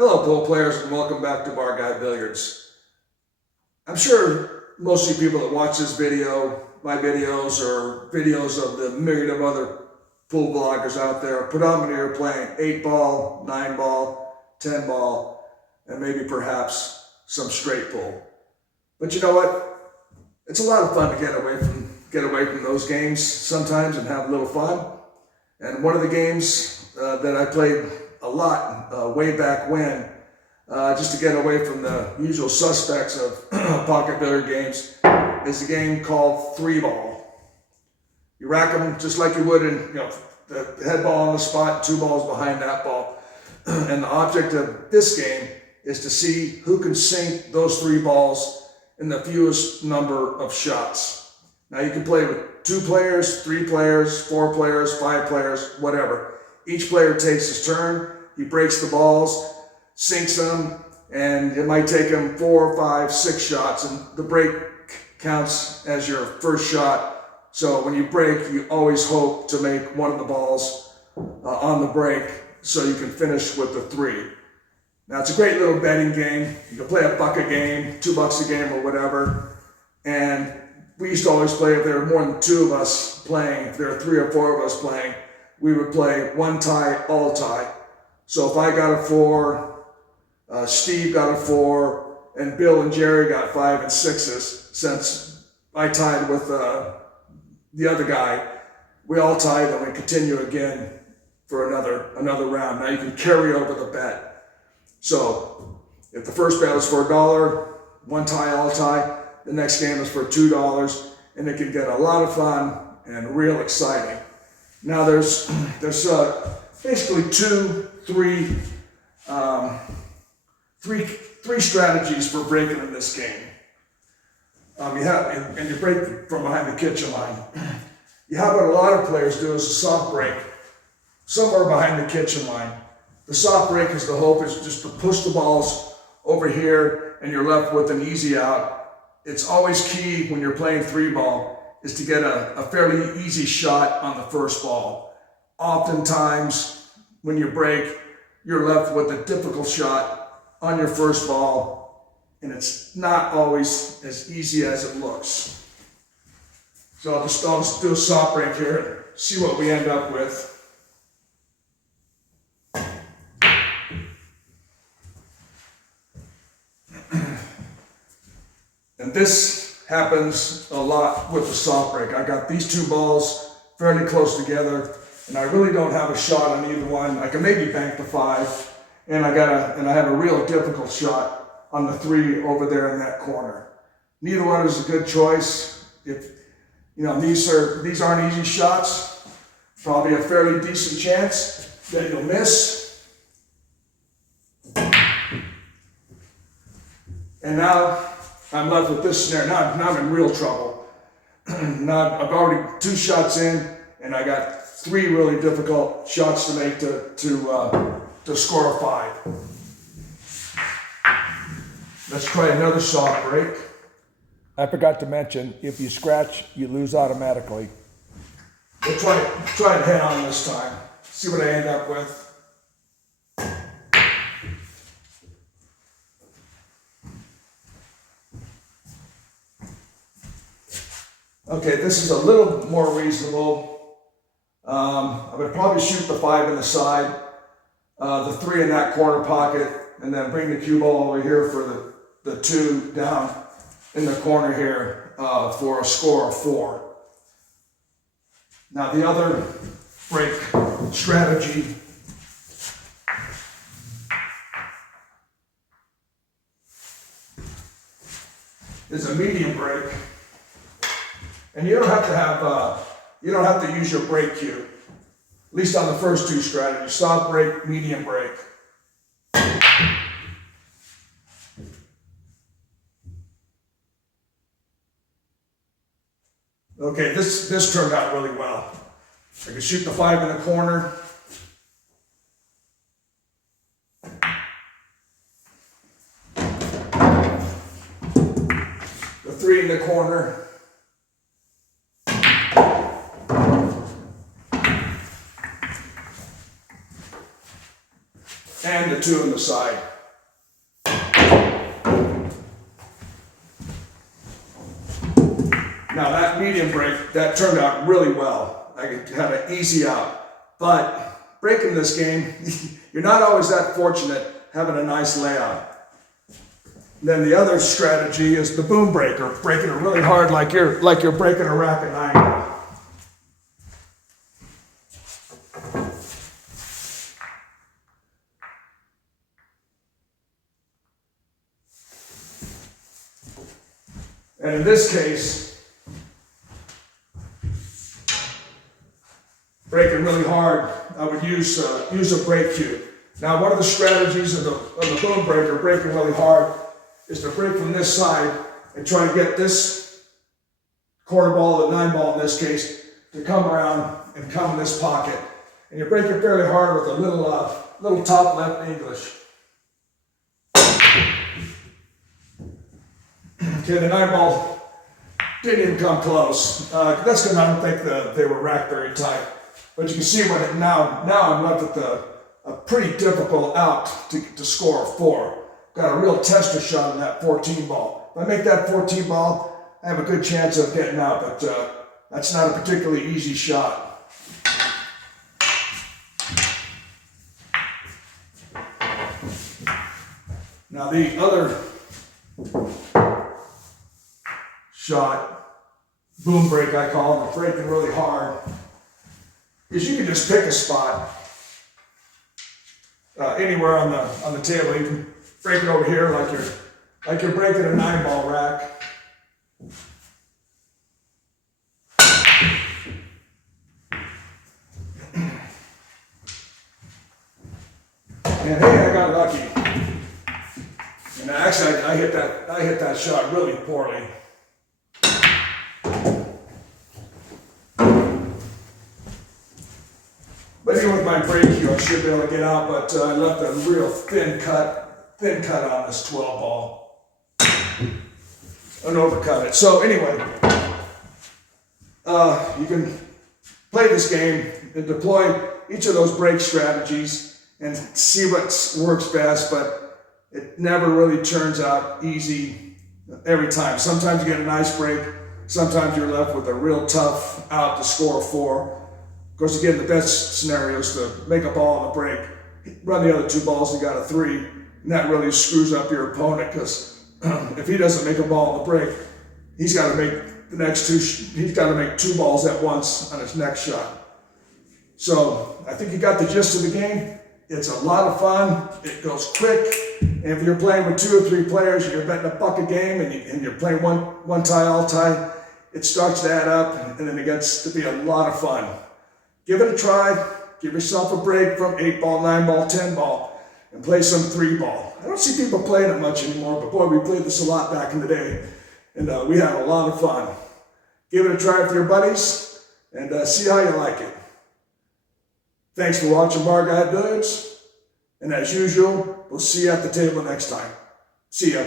Hello, pool players, and welcome back to Bar Guy Billiards. I'm sure most of you people that watch this video, my videos, or videos of the myriad of other pool vloggers out there, predominantly are playing 8-ball, 9-ball, 10-ball, and maybe perhaps some straight pool. But you know what? It's a lot of fun to get away from those games sometimes and have a little fun. And one of the games that I played a lot way back when, just to get away from the usual suspects of pocket billiard games, is a game called 3-ball. You rack them just like you would in the head ball on the spot, 2 balls behind that ball. And the object of this game is to see who can sink those 3 balls in the fewest number of shots. Now you can play with 2 players, 3 players, 4 players, 5 players, whatever. Each player takes his turn, he breaks the balls, sinks them, and it might take him 4, 5, 6 shots, and the break counts as your first shot. So when you break, you always hope to make one of the balls on the break so you can finish with the 3. Now it's a great little betting game. You can play a buck a game, $2 a game or whatever, and we used to always play if there were more than 2 of us playing, if there were 3 or 4 of us playing, we would play 1 tie, all tie. So if I got a 4, Steve got a 4, and Bill and Jerry got 5 and 6s, since I tied with the other guy, we all tied and we continue again for another round. Now you can carry over the bet. So if the first bet is for $1, 1 tie, all tie, the next game is for $2, and it can get a lot of fun and real exciting. Now there's basically three strategies for breaking in this game. You break from behind the kitchen line. You have what a lot of players do is a soft break, somewhere behind the kitchen line. The soft break is the hope is just to push the balls over here, and you're left with an easy out. It's always key when you're playing 3-ball is to get a fairly easy shot on the first ball. Oftentimes, when you break, you're left with a difficult shot on your first ball, and it's not always as easy as it looks. So I'll just do a soft break here and see what we end up with. And this happens a lot with the soft break. I got these 2 balls fairly close together, and I really don't have a shot on either one. I can maybe bank the 5, and I have a real difficult shot on the 3 over there in that corner. Neither one is a good choice. If these aren't easy shots, probably a fairly decent chance that you'll miss. And now I'm left with this scenario. Now I'm in real trouble. Now I've already 2 shots in, and I got 3 really difficult shots to make to score a 5. Let's try another soft break. I forgot to mention, if you scratch, you lose automatically. We'll try it head on this time. See what I end up with. Okay, this is a little more reasonable. I would probably shoot the 5 in the side, the 3 in that corner pocket, and then bring the cue ball over here for the 2 down in the corner here for a score of 4. Now the other break strategy is a medium break. And you don't have to use your break cue, at least on the first 2 strategies: soft break, medium break. Okay, this turned out really well. I can shoot the 5 in the corner. The 3 in the corner. and the 2 on the side. Now that medium break, that turned out really well. I had an easy out. But breaking this game, you're not always that fortunate having a nice layout. Then the other strategy is the boom breaker, breaking it really hard like you're breaking a racket 9. And in this case, breaking really hard, I would use a break cue. Now, one of the strategies of the boom breaker, breaking really hard, is to break from this side and try to get this quarter ball, the 9 ball in this case, to come around and come in this pocket. And you break it fairly hard with a little top left English. Okay, the 9 ball didn't even come close. That's because I don't think they were racked very tight. But you can see what it now I'm left with a pretty difficult out to score a 4. Got a real tester shot in that 14 ball. If I make that 14 ball, I have a good chance of getting out, but that's not a particularly easy shot. Now the other shot, boom break I call it, breaking really hard, is you can just pick a spot anywhere on the table. You can break it over here like you're breaking a 9 ball rack. And hey, I got lucky. And actually, I hit that shot really poorly. But even with my break cue, I should be able to get out, but I left a real thin cut on this 12 ball. And overcut it. So anyway, you can play this game and deploy each of those break strategies and see what works best, but it never really turns out easy every time. Sometimes you get a nice break, sometimes you're left with a real tough out to score a 4. Of course, again, the best scenario is to make a ball on the break, run the other 2 balls and got a 3, and that really screws up your opponent, because if he doesn't make a ball on the break, he's got to make the next 2. He's got to make 2 balls at once on his next shot. So I think you got the gist of the game. It's a lot of fun. It goes quick. And if you're playing with 2 or 3 players and you're betting a buck a game and you're playing one tie, all tie, it starts to add up, and then it gets to be a lot of fun. Give it a try. Give yourself a break from 8 ball, 9 ball, 10 ball, and play some 3 ball. I don't see people playing it much anymore, but boy, we played this a lot back in the day, and we had a lot of fun. Give it a try with your buddies, and see how you like it. Thanks for watching Bar Guy Billiards, and as usual, we'll see you at the table next time. See ya.